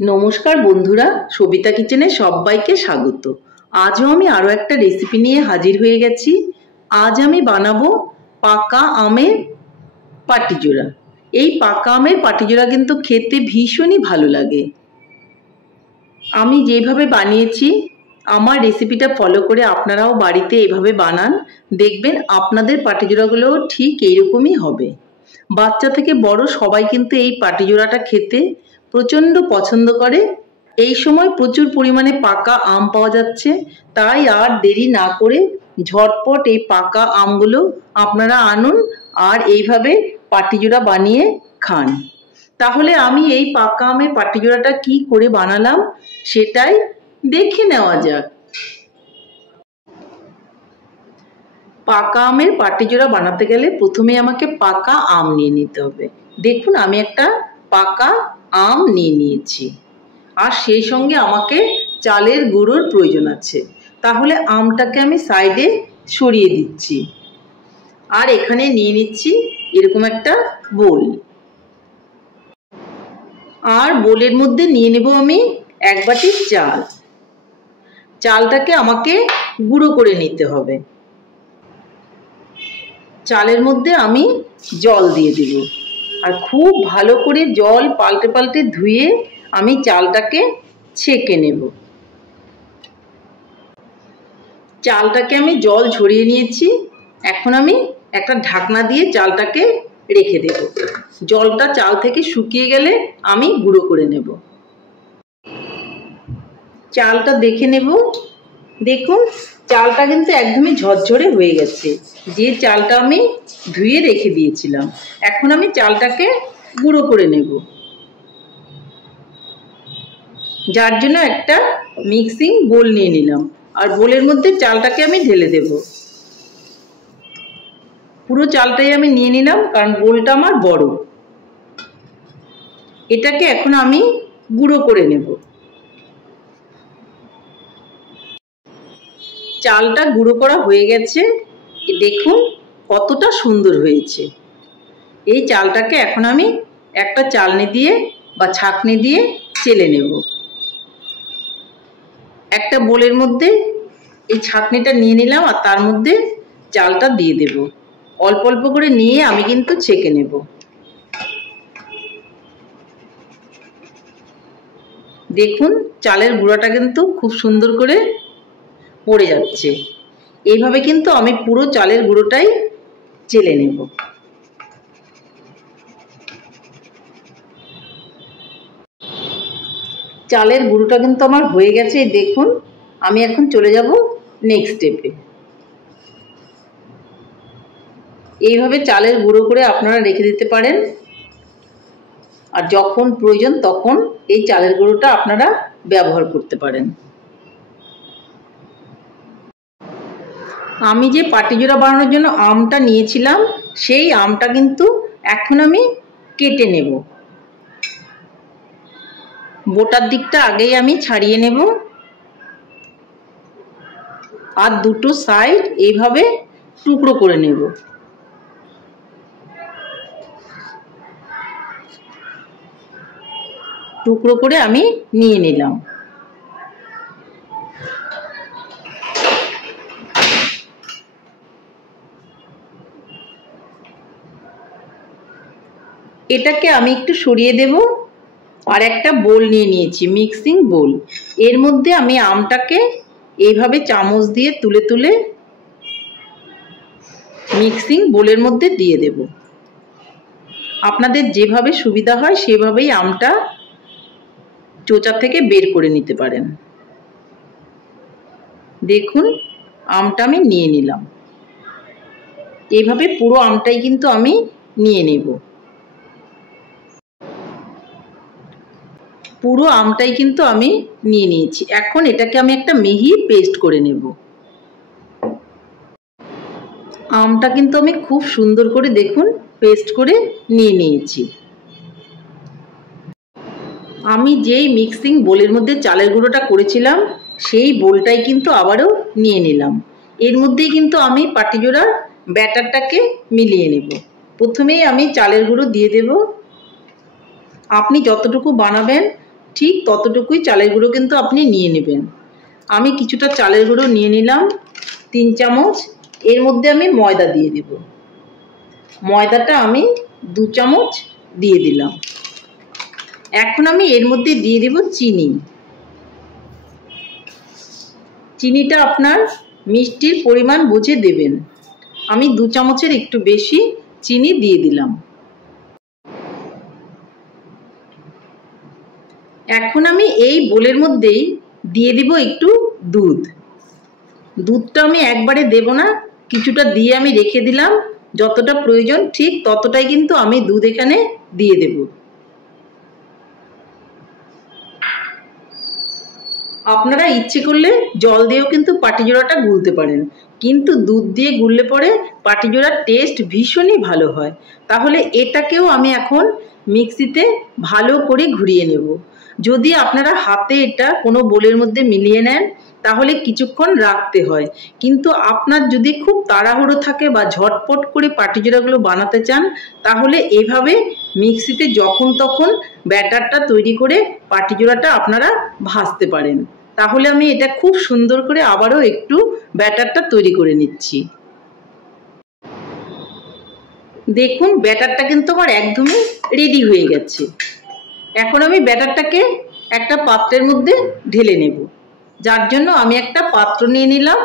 নমস্কার বন্ধুরা, সবিতা কিচেনে সবাইকে স্বাগত। আজও আমি আরও একটা রেসিপি নিয়ে হাজির হয়ে গেছি। আজ আমি বানাবো পাকা আমের পাটিজোড়া। এই পাকা আমের পাটিজোড়া কিন্তু খেতে ভীষণই ভালো লাগে। আমি যেভাবে বানিয়েছি আমার রেসিপিটা ফলো করে আপনারাও বাড়িতে এভাবে বানান, দেখবেন আপনাদের পাটিজোড়াগুলো ঠিক এইরকমই হবে। বাচ্চা থেকে বড় সবাই কিন্তু এই পাটিজোড়াটা খেতে প্রচণ্ড পছন্দ করে। এই সময় প্রচুর পরিমাণে পাকা আম পাওয়া যাচ্ছে, তাই আর দেরি না করে ঝটপট এই পাকা আমগুলো আপনারা আনুন আর এইভাবে পাটিজোড়া বানিয়ে খান। তাহলে আমি এই পাকা আমের পাটিজোড়াটা কি করে বানালাম সেটাই দেখে নেওয়া যাক। পাকা আমের পাটিজোড়া বানাতে গেলে প্রথমে আমাকে পাকা আম নিয়ে নিতে হবে। দেখুন আমি একটা পাকা আম নিয়ে নিয়েছি, আর সেই সঙ্গে আমাকে চালের গুঁড়োর প্রয়োজন আছে। তাহলে আমটাকে আমি সাইডে সরিয়ে দিচ্ছি, আর এখানে নিয়ে নিচ্ছি এরকম একটা বোল, আর বোলের মধ্যে নিয়ে নেব আমি এক বাটি চাল। চালটাকে আমাকে গুঁড়ো করে নিতে হবে। চালের মধ্যে আমি জল দিয়ে দেব, আর খুব ভালো করে জল পাল্টে পাল্টে ধুয়ে আমি চালটাকে ছেঁকে নেব। চালটাকে আমি জল ঝরিয়ে নিয়েছি। এখন আমি একটা ঢাকনা দিয়ে চালটাকে রেখে দেব। জলটা চাল থেকে শুকিয়ে গেলে আমি গুঁড়ো করে নেব। চালটা দেখে নেব। দেখুন চালটা কিন্তু একদমই ঝরঝরে হয়ে গেছে, যে চালটা আমি ধুয়ে রেখে দিয়েছিলাম। এখন আমি চালটাকে গুঁড়ো করে নেব, যার জন্য একটা মিক্সিং বোল নিয়ে নিলাম, আর বোলের মধ্যে চালটাকে আমি ঢেলে দেব। পুরো চালটাই আমি নিয়ে নিলাম, কারণ বোলটা আমার বড়। এটাকে এখন আমি গুঁড়ো করে নেব। চালটা গুঁড়ো করা হয়ে গেছে, দেখুন কতটা সুন্দর হয়েছে। এই চালটাকে এখন আমি একটা চালনি দিয়ে বা ছাঁকনি দিয়ে চেলে নেব। একটা বোলের মধ্যে এই ছাঁকনিটা নিয়ে নিলাম, আর তার মধ্যে চালটা দিয়ে দেব। অল্প অল্প করে নিয়ে আমি কিন্তু ছেঁকে নেব। দেখুন চালের গুঁড়াটা কিন্তু খুব সুন্দর করে পড়ে যাচ্ছে। এইভাবে কিন্তু আমি পুরো চালের গুঁড়োটাই চেলে নেব। চালের গুঁড়োটা কিন্তু আমার হয়ে গেছে। দেখুন আমি এখন চলে যাব নেক্সট স্টেপে। এইভাবে চালের গুঁড়ো করে আপনারা রেখে দিতে পারেন, আর যখন প্রয়োজন তখন এই চালের গুঁড়োটা আপনারা ব্যবহার করতে পারেন। আমি যে পাটিজোড়া বানানোর জন্য আমটা নিয়েছিলাম, সেই আমটা কিন্তু এখন আমি কেটে নেব। বোটার দিকটা আগেই আমি ছাড়িয়ে নেব, আর দুটো সাইড এইভাবে টুকরো করে নেব। টুকরো করে আমি নিয়ে নিলাম। এটাকে আমি একটু সরিয়ে দেব, আর একটা বোল নিয়ে নিয়েছি, মিক্সিং বোল। এর মধ্যে আমি আমটাকে এইভাবে চামচ দিয়ে তুলে তুলে মিক্সিং বোলের মধ্যে দিয়ে দেব। আপনাদের যেভাবে সুবিধা হয় সেভাবেই আমটা চোচা থেকে বের করে নিতে পারেন। দেখুন আমটা আমি নিয়ে নিলাম। এইভাবে পুরো আমটাই কিন্তু আমি নিয়ে নেব। পুরো আমটাই কিন্তু আমি নিয়ে নিয়েছি। এখন এটাকে আমি একটা মিহি পেস্ট করে নেব। আমটা কিন্তু আমি খুব সুন্দর করে দেখুন পেস্ট করে নিয়ে নিয়েছি। আমি যেই মিক্সিং বোলের মধ্যে চালের গুঁড়োটা করেছিলাম সেই বোলটাই কিন্তু আবারও নিয়ে নিলাম। এর মধ্যেই কিন্তু আমি পাটিজোড়ার ব্যাটারটাকে মিলিয়ে নেব। প্রথমেই আমি চালের গুঁড়ো দিয়ে দেব। আপনি যতটুকু বানাবেন ঠিক ততটুকুই চালের গুঁড়ো কিন্তু আপনি নিয়ে নেবেন। আমি কিছুটা চালের গুঁড়ো নিয়ে নিলাম 3 চামচ। এর মধ্যে আমি ময়দা দিয়ে দেব। ময়দাটা আমি 2 চামচ দিয়ে দিলাম। এখন আমি এর মধ্যে দিয়ে দেব চিনি। চিনিটা আপনার মিষ্টির পরিমাণ বুঝে দেবেন। আমি 2 চামচের একটু বেশি চিনি দিয়ে দিলাম। এখন আমি এই বোলের মধ্যেই দিয়ে দিব একটু দুধ। দুধটা আমি একবারে দেব না, কিছুটা দিয়ে আমি রেখে দিলাম। যতটা প্রয়োজন ঠিক ততটাই কিন্তু আমি দুধ এখানে দিয়ে দেব। আপনারা ইচ্ছে করলে জল দিয়েও কিন্তু পাটিজোড়াটা গুলতে পারেন, কিন্তু দুধ দিয়ে গুললে পরে পাটিজোড়ার টেস্ট ভীষণই ভালো হয়। তাহলে এটাকেও আমি এখন মিক্সিতে ভালো করে ঘুরিয়ে নেব। যদি আপনারা হাতে এটা কোনো বোলের মধ্যে মিলিয়ে নেন তাহলে কিছুক্ষণ রাখতে হয়, কিন্তু আপনার যদি খুব তাড়াহুড়ো থাকে বা ঝটপট করে পাটিজোড়াগুলো বানাতে চান তাহলে এভাবে মিক্সিতে যখন তখন ব্যাটারটা তৈরি করে পাটিজোড়াটা আপনারা ভাজতে পারেন। তাহলে আমি এটা খুব সুন্দর করে আবারও একটু ব্যাটারটা তৈরি করে নিচ্ছি। দেখুন ব্যাটারটা কিন্তু আমার একদমই রেডি হয়ে গেছে। এখন আমি ব্যাটারটাকে একটা পাত্রের মধ্যে ঢেলে নেব, যার জন্য আমি একটা পাত্র নিয়ে নিলাম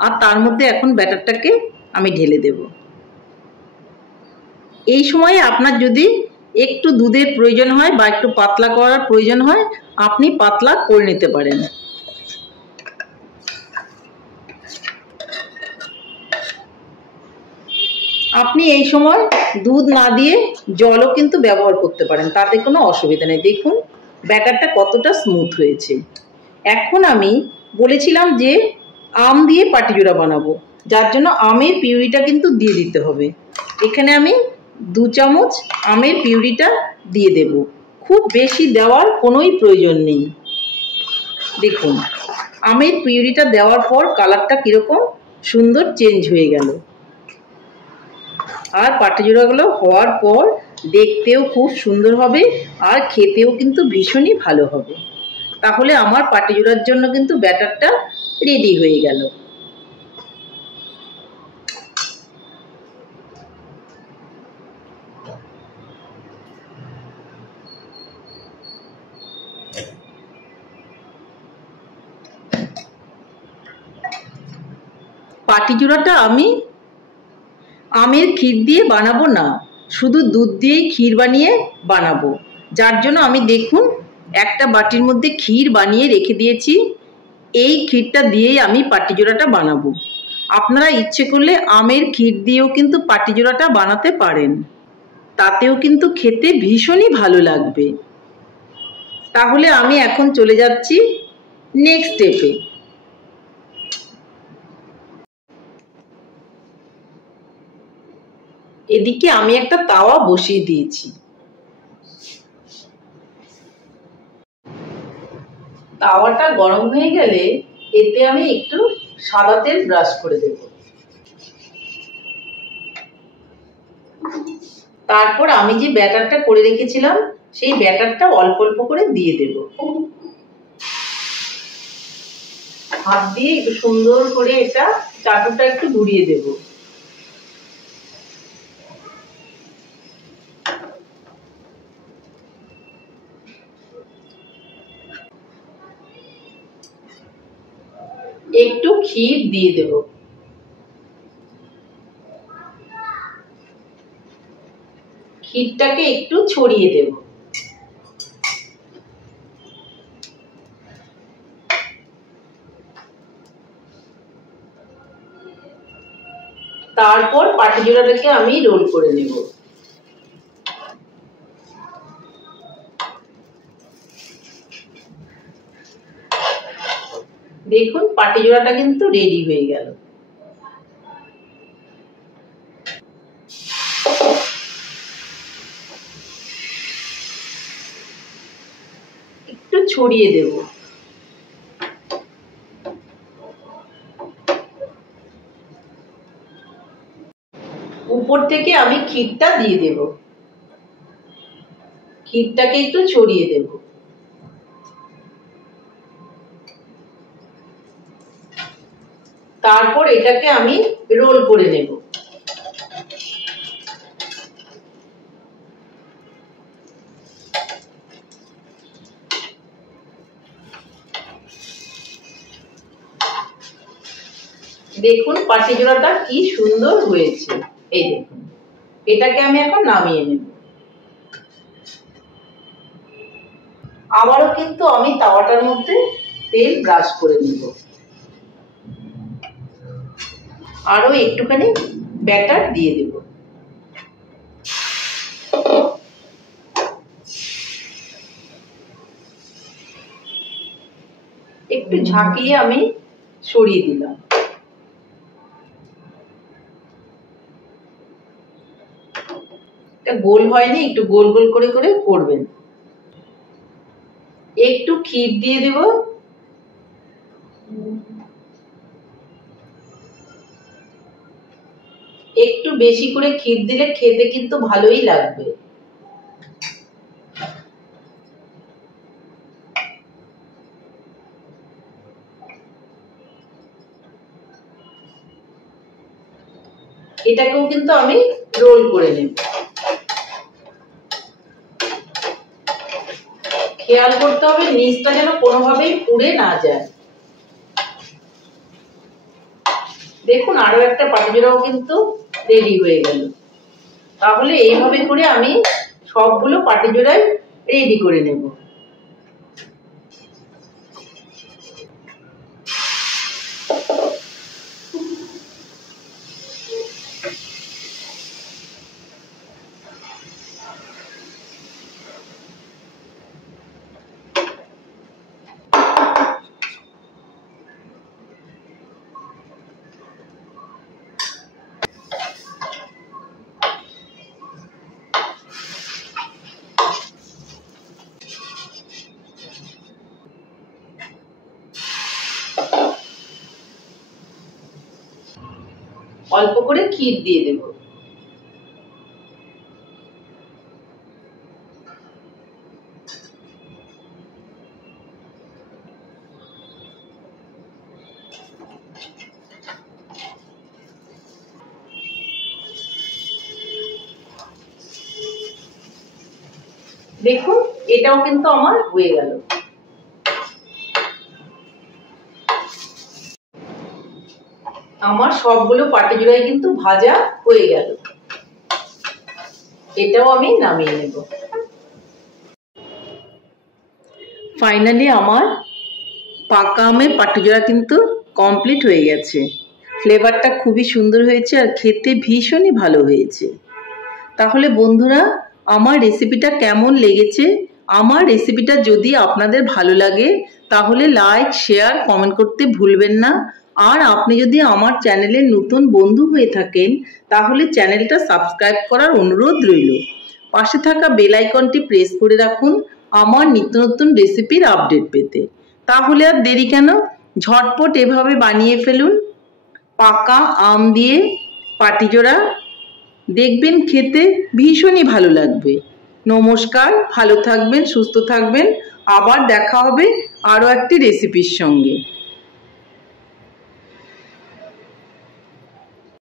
আর তার মধ্যে এখন ব্যাটারটাকে আমি ঢেলে দেব। এই সময়ে আপনার যদি একটু দুধের প্রয়োজন হয় বা একটু পাতলা করার প্রয়োজন হয় আপনি পাতলা করে নিতে পারেন। আপনি এই সময় দুধ না দিয়ে জলও কিন্তু ব্যবহার করতে পারেন, তাতে কোনো অসুবিধা নেই। দেখুন ব্যাটারটা কতটা স্মুথ হয়েছে। এখন আমি বলেছিলাম যে আম দিয়ে পাটিজোড়া বানাবো, যার জন্য আমের পিউরিটা কিন্তু দিয়ে দিতে হবে। এখানে আমি 2 চামচ আমের পিউরিটা দিয়ে দেব। খুব বেশি দেওয়ার কোনোই প্রয়োজন নেই। দেখুন আমের পিউরিটা দেওয়ার পর কালারটা কীরকম সুন্দর চেঞ্জ হয়ে গেল। আর পাটিজোড়াগুলো হওয়ার পর দেখতেও খুব সুন্দর হবে আর খেতেও কিন্তু ভীষণই ভালো হবে। তাহলে আমার পাটিজোড়ার জন্য কিন্তু ব্যাটারটা রেডি হয়ে গেল। পাটিজোড়াটা আমি আমের ক্ষীর দিয়ে বানাবো না, শুধু দুধ দিয়েই ক্ষীর বানিয়ে বানাবো। যার জন্য আমি দেখুন একটা বাটির মধ্যে ক্ষীর বানিয়ে রেখে দিয়েছি। এই ক্ষীরটা দিয়েই আমি পাটিজোড়াটা বানাবো। আপনারা ইচ্ছে করলে আমের ক্ষীর দিয়েও কিন্তু পাটিজোড়াটা বানাতে পারেন, তাতেও কিন্তু খেতে ভীষণই ভালো লাগবে। তাহলে আমি এখন চলে যাচ্ছি নেক্সট স্টেপে। এদিকে আমি একটা তাওয়া বসিয়ে দিয়েছি। তাওয়াটা গরম হয়ে গেলে এতে আমি একটু সাদা তেল ব্রাশ করে দেব। তারপর আমি যে ব্যাটারটা করে রেখেছিলাম সেই ব্যাটারটা অল্প অল্প করে দিয়ে দেব। হাত দিয়ে একটু সুন্দর করে এটা চাটুটা একটু ঘুরিয়ে দেব। একটু ক্ষীর দিয়ে দেব। ক্ষীরটাকে একটু ছড়িয়ে দেব। তারপর পাটিজোড়াটাকে আমি রোল করে নেব। দেখুন পাটিজোড়াটা কিন্তু রেডি হয়ে গেল। একটু ছড়িয়ে দেব। উপর থেকে আমি ক্ষীরটা দিয়ে দেব। ক্ষীরটাকে একটু ছড়িয়ে দেব। তারপর এটাকে আমি রোল করে নেব। দেখুন পাটিজোড়াটা কি সুন্দর হয়েছে। এই দেখুন, এটাকে আমি এখন নামিয়ে নেব। আবারও কিন্তু আমি তাওয়াটার মধ্যে তেল ব্রাশ করে নেব। আরো একটুখানি ব্যাটার দিয়ে দেব। একটু ঝাঁকিয়ে আমি সরিয়ে দিলাম। এটা গোল হয়নি, একটু গোল গোল করে করে করবেন। একটু ক্ষীর দিয়ে দেব। একটু বেশি করে ক্ষীর দিলে খেতে কিন্তু ভালোই লাগবে। এটাকেও কিন্তু আমি রোল করে নেব। খেয়াল করতে হবে নিচটা যেন কোনোভাবেই পুড়ে না যায়। দেখুন আরো একটা পাটিজোড়াও কিন্তু রেডি হয়ে গেল। তাহলে এইভাবে করে আমি সবগুলো পাটিজোড়াই রেডি করে নেব। অল্প করে ক্ষীর দিয়ে দেব। দেখুন এটাও কিন্তু আমার হয়ে গেল। আমার সবগুলো পাটিজোড়াই কিন্তু ভাজা হয়ে গেল। এটাও আমি নামিয়ে নেব। ফাইনালি আমার পাকা আমের পাটিজোড়া কিন্তু কমপ্লিট হয়ে গেছে। ফ্লেভারটা খুবই সুন্দর হয়েছে আর খেতে ভীষণই ভালো হয়েছে। তাহলে বন্ধুরা আমার রেসিপিটা কেমন লেগেছে? আমার রেসিপিটা যদি আপনাদের ভালো লাগে তাহলে লাইক, শেয়ার, কমেন্ট করতে ভুলবেন না। আর আপনি যদি আমার চ্যানেলের নতুন বন্ধু হয়ে থাকেন তাহলে চ্যানেলটা সাবস্ক্রাইব করার অনুরোধ রইল। পাশে থাকা বেল আইকনটি প্রেস করে রাখুন আমার নিত্য নতুন রেসিপির আপডেট পেতে। তাহলে আর দেরি কেন, ঝটপট এভাবে বানিয়ে ফেলুন পাকা আম দিয়ে পাটিজোড়া। দেখবেন খেতে ভীষণই ভালো লাগবে। নমস্কার, ভালো থাকবেন, সুস্থ থাকবেন। আবার দেখা হবে আরও একটি রেসিপির সঙ্গে।